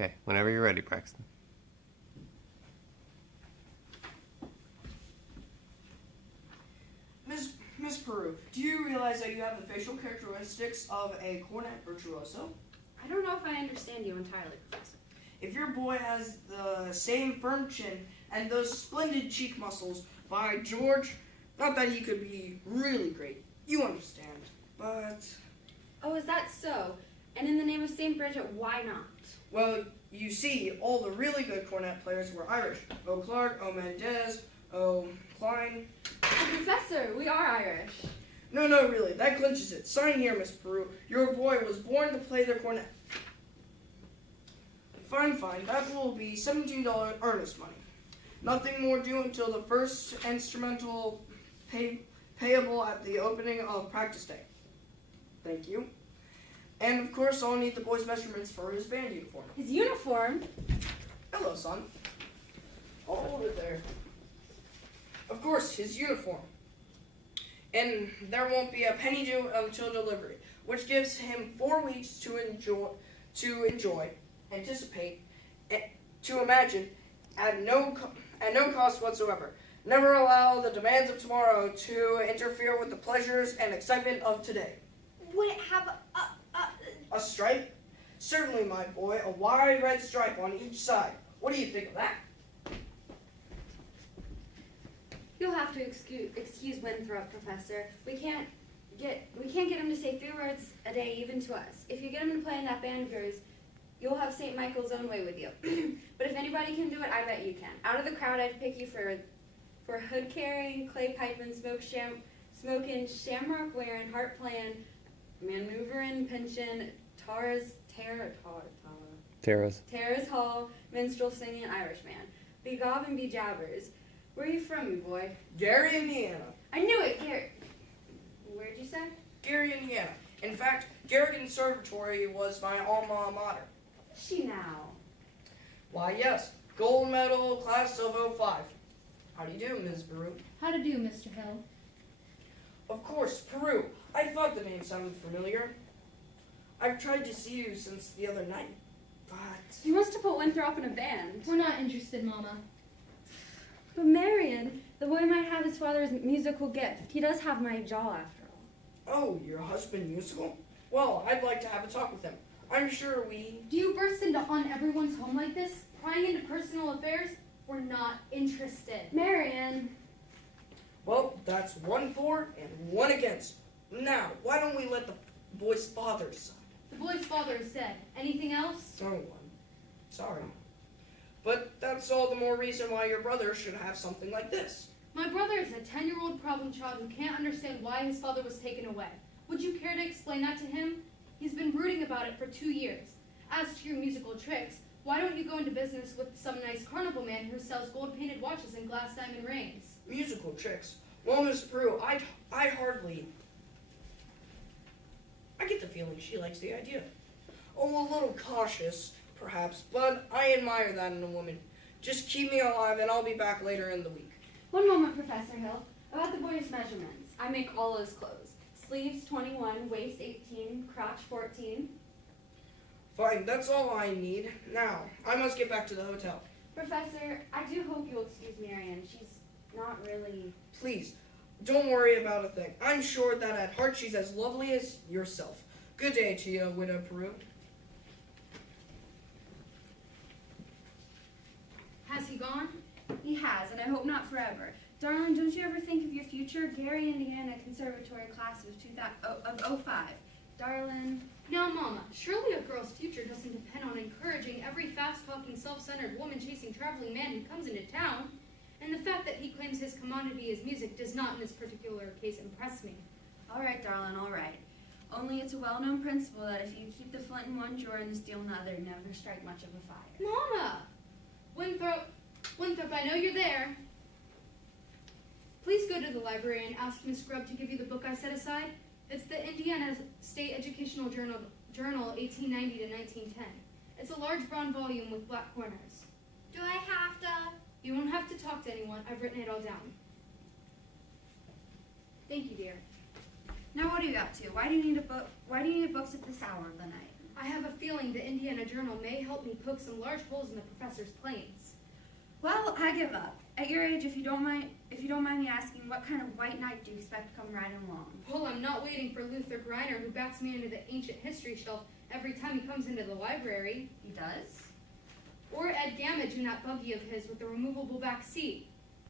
Okay, whenever you're ready, Braxton. Miss Peru, do you realize that you have the facial characteristics of a cornet virtuoso? I don't know if I understand you entirely, Professor. If your boy has the same firm chin and those splendid cheek muscles, by George, not that he could be really great. You understand, but... Oh, is that so? And in the name of St. Bridget, why not? Well, you see, all the really good cornet players were Irish. O. Clark, O. Mendez, O. Klein. Professor, we are Irish. No, really, that clinches it. Sign here, Miss Peru. Your boy was born to play the cornet. Fine. That will be $17 earnest money. Nothing more due until the first instrumental payable at the opening of practice day. Thank you. And of course, I'll need the boy's measurements for his band uniform. His uniform? Hello, son. I'll hold it there. Of course, his uniform. And there won't be a penny due until delivery, which gives him 4 weeks to enjoy, anticipate, to imagine, at no cost whatsoever. Never allow the demands of tomorrow to interfere with the pleasures and excitement of today. Would it have A stripe? Certainly, my boy, a wide red stripe on each side. What do you think of that? You'll have to excuse Winthrop, Professor. We can't get him to say 3 words a day, even to us. If you get him to play in that band of yours, you'll have St. Michael's own way with you. But if anybody can do it, I bet you can. Out of the crowd, I'd pick you for hood carrying, clay piping, smoking, shamrock wearing, harp playing, maneuvering, pinching, Terrace Hall, minstrel singing, Irishman. Be gob and be jabbers. Where are you from, you boy? Gary, Indiana. I knew it, Gary. Where'd you say? Gary, Indiana. In fact, Gary Conservatory was my alma mater. Is she now? Why, yes. Gold medal, class of '05. How do you do, Ms. Peru? How to do, Mr. Hill? Of course, Peru. I thought the name sounded familiar. I've tried to see you since the other night, but... You must have put Winthrop in a band. We're not interested, Mama. But Marion, the boy might have his father's musical gift. He does have my jaw, after all. Oh, your husband musical? Well, I'd like to have a talk with him. I'm sure we... Do you burst on everyone's home like this, prying into personal affairs? We're not interested. Marion. Well, that's 1 for and 1 against. Now, why don't we let the boy's father decide? The boy's father is dead. Anything else? No one. Sorry. But that's all the more reason why your brother should have something like this. My brother is a 10-year-old problem child who can't understand why his father was taken away. Would you care to explain that to him? He's been brooding about it for 2 years. As to your musical tricks, why don't you go into business with some nice carnival man who sells gold-painted watches and glass diamond rings? Musical tricks? Well, Miss Peru, I hardly... I get the feeling she likes the idea. Oh, a little cautious, perhaps, but I admire that in a woman. Just keep me alive and I'll be back later in the week. One moment, Professor Hill. About the boy's measurements. I make all his clothes. Sleeves 21, waist 18, crotch 14. Fine, that's all I need. Now, I must get back to the hotel. Professor, I do hope you'll excuse Marion. She's not really... Please, don't worry about a thing. I'm sure that at heart she's as lovely as yourself. Good day to you, Widow Peru. Has he gone? He has, and I hope not forever. Darling, don't you ever think of your future? Gary, Indiana Conservatory class of '05. Darling... Now, Mama, surely a girl's future doesn't depend on encouraging every fast-talking, self-centered woman-chasing traveling man who comes into town. And the fact that he claims his commodity is music does not in this particular case impress me. All right, darling, all right. Only it's a well-known principle that if you keep the flint in one drawer and the steel in the other, never strike much of a fire. Mama! Winthrop, I know you're there. Please go to the library and ask Miss Grubb to give you the book I set aside. It's the Indiana State Educational Journal 1890 to 1910. It's a large brown volume with black corners. Do I have to? You won't have to talk to anyone. I've written it all down. Thank you, dear. Now what are you up to? Why do you need a book? Why do you need books at this hour of the night? I have a feeling the Indiana Journal may help me poke some large holes in the professor's plans. Well, I give up. At your age, if you don't mind me asking, what kind of white knight do you expect to come riding along? Well, I'm not waiting for Luther Greiner, who backs me into the ancient history shelf every time he comes into the library. He does? Or Ed Gamage in that buggy of his with the removable back seat.